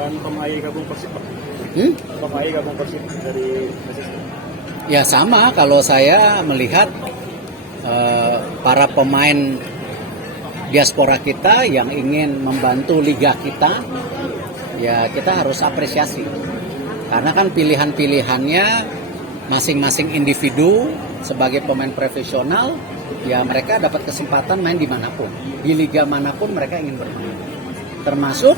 harapan pemain gabung Persib, Pak? Pemain gabung Persib dari PSSI. Ya sama, kalau saya melihat para pemain diaspora kita yang ingin membantu liga kita, ya kita harus apresiasi. Karena kan pilihan-pilihannya masing-masing individu sebagai pemain profesional, ya mereka dapat kesempatan main dimanapun, di liga manapun mereka ingin bermain. Termasuk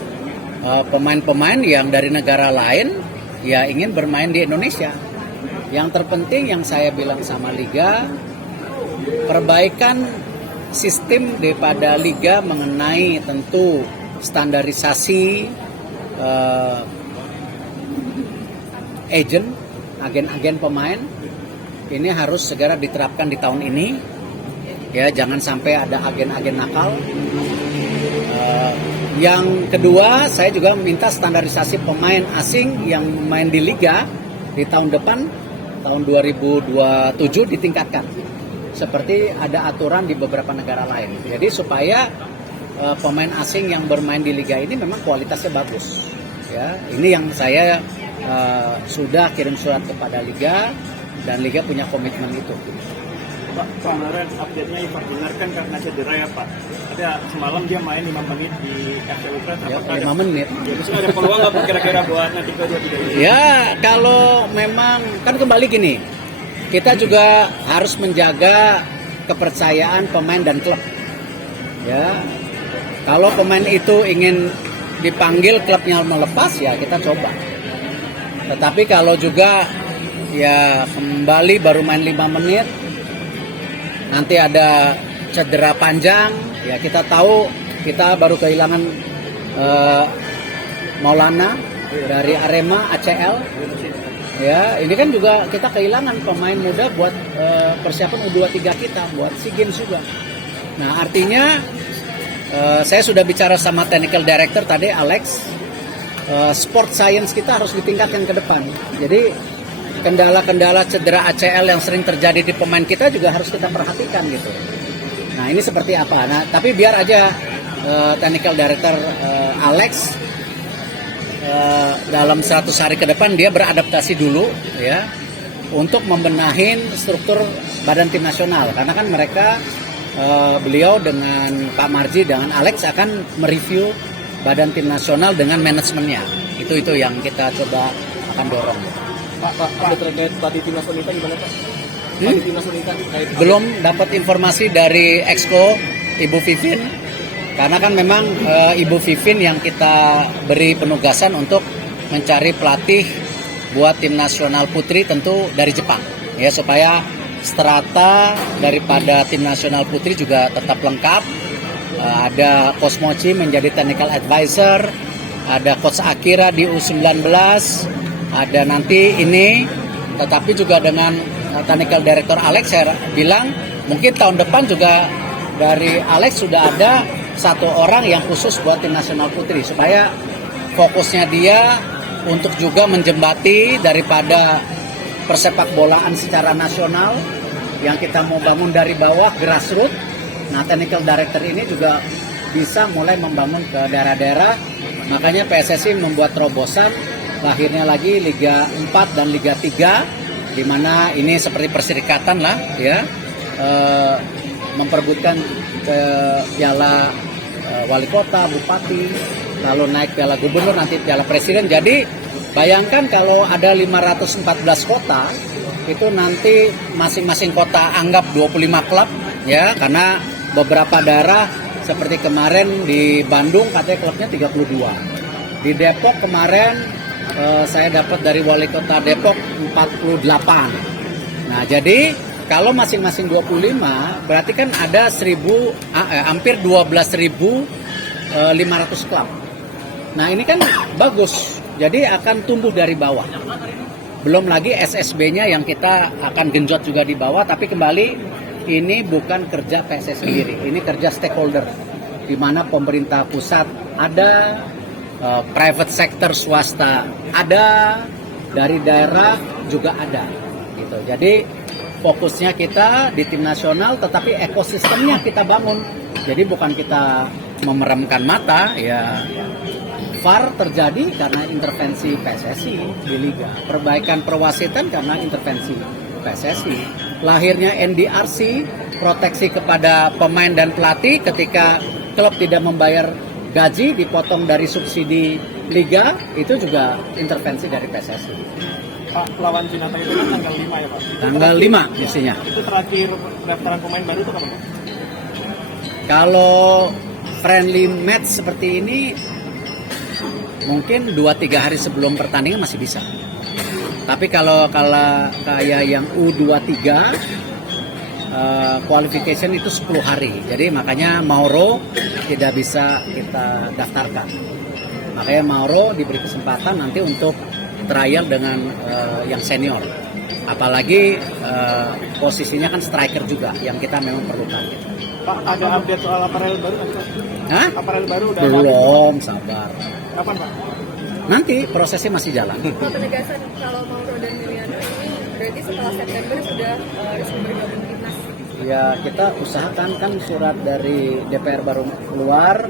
pemain-pemain yang dari negara lain, ya ingin bermain di Indonesia. Yang terpenting yang saya bilang sama liga, perbaikan sistem daripada liga mengenai tentu standarisasi agen pemain ini harus segera diterapkan di tahun ini. Ya, jangan sampai ada agen-agen nakal. Yang kedua, saya juga minta standarisasi pemain asing yang main di liga di tahun depan, tahun 2027 ditingkatkan. Seperti ada aturan di beberapa negara lain. Jadi supaya pemain asing yang bermain di liga ini memang kualitasnya bagus. Ya, ini yang saya sudah kirim surat kepada liga dan liga punya komitmen itu. Pak, kemarin update-nya Ivan Gunar kan karena cedera ya Pak. Ada semalam dia main 5 menit di FA Ukraina. Ya, 5 menit. Ya, terus ada peluang nggak kira-kira buat nanti ke 2-3 ini? Ya, kalau memang kan kembali gini, kita juga harus menjaga kepercayaan pemain dan klub. Ya, kalau pemain itu ingin dipanggil klubnya melepas, ya kita coba. Tetapi kalau juga ya kembali baru main 5 menit, nanti ada cedera panjang, ya kita tahu kita baru kehilangan Maulana dari Arema ACL. Ya, ini kan juga kita kehilangan pemain muda buat persiapan U23 kita, buat SEA Games juga. Nah, artinya saya sudah bicara sama technical director tadi, Alex, sport science kita harus ditingkatkan ke depan. Jadi kendala-kendala cedera ACL yang sering terjadi di pemain kita juga harus kita perhatikan gitu. Nah, ini seperti apa? Nah, tapi biar aja technical director Alex dalam 100 hari ke depan dia beradaptasi dulu ya untuk membenahin struktur badan tim nasional. Karena kan mereka beliau dengan Pak Marji dengan Alex akan mereview badan tim nasional dengan manajemennya. Itu yang kita coba akan dorong. Pak, terkait pelatih timnas wanita gimana Pak? Pelatih timnas wanita belum dapat informasi dari Exco Ibu Vivin, karena kan memang Ibu Vivin yang kita beri penugasan untuk mencari pelatih buat tim nasional putri tentu dari Jepang, ya supaya strata daripada tim nasional putri juga tetap lengkap. Ada Coach Mochi menjadi technical advisor, ada Coach Akira di U19. Ada nanti ini, tetapi juga dengan technical director Alex saya bilang mungkin tahun depan juga dari Alex sudah ada satu orang yang khusus buat tim nasional putri supaya fokusnya dia untuk juga menjembati daripada persepak bolaan secara nasional yang kita mau bangun dari bawah grassroots. Nah, technical director ini juga bisa mulai membangun ke daerah-daerah. Makanya PSSI membuat terobosan lahirnya lagi Liga 4 dan Liga 3, di mana ini seperti perserikatan lah ya, memperebutkan ke piala wali kota, bupati, lalu naik piala gubernur, nanti piala presiden. Jadi bayangkan kalau ada 514 kota, itu nanti masing-masing kota anggap 25 klub ya, karena beberapa daerah seperti kemarin di Bandung katanya klubnya 32. Di Depok kemarin saya dapat dari wali kota Depok 48. Nah, jadi kalau masing-masing 25 berarti kan ada hampir 12.500 klub. Nah, ini kan bagus. Jadi akan tumbuh dari bawah. Belum lagi SSB-nya yang kita akan genjot juga di bawah, tapi kembali ini bukan kerja PSSI sendiri. Ini kerja stakeholder di mana pemerintah pusat ada, private sector swasta ada, dari daerah juga ada gitu. Jadi fokusnya kita di tim nasional, tetapi ekosistemnya kita bangun. Jadi bukan kita memeremkan mata ya, VAR terjadi karena intervensi PSSI di Liga. Perbaikan perwasitan karena intervensi PSSI. Lahirnya NDRC, proteksi kepada pemain dan pelatih ketika klub tidak membayar gaji dipotong dari subsidi Liga, itu juga intervensi dari PSSI. Pak, lawan Cina itu kan tanggal 5 ya Pak? Tanggal 5 mestinya. Itu terakhir pendaftaran pemain baru itu kapan Pak? Kalau friendly match seperti ini mungkin 2-3 hari sebelum pertandingan masih bisa. Tapi kalau kayak yang U23 qualification itu 10 hari. Jadi makanya Mauro tidak bisa kita daftarkan. Makanya Mauro diberi kesempatan nanti untuk trial dengan yang senior. Apalagi posisinya kan striker juga yang kita memang perlukan. Pak, ada update soal aparel baru kan Pak? Hah? Aparel baru udah Belum, sabar. Kapan Pak? Nanti prosesnya masih jalan. Kalau penegasan kalau Mauro dan Juliano ini berarti setelah September sudah resmi bergabung timnas. Ya kita usahakan kan surat dari DPR baru keluar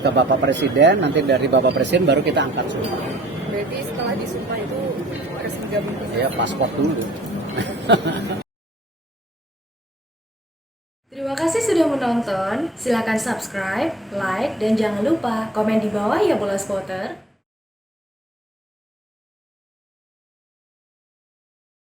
ke Bapak Presiden, nanti dari Bapak Presiden baru kita angkat sumpah. Berarti setelah disumpah itu resmi gabung timnas. Ya paspor dulu. Terima kasih sudah menonton. Silakan subscribe, like, dan jangan lupa komen di bawah ya bola spotter.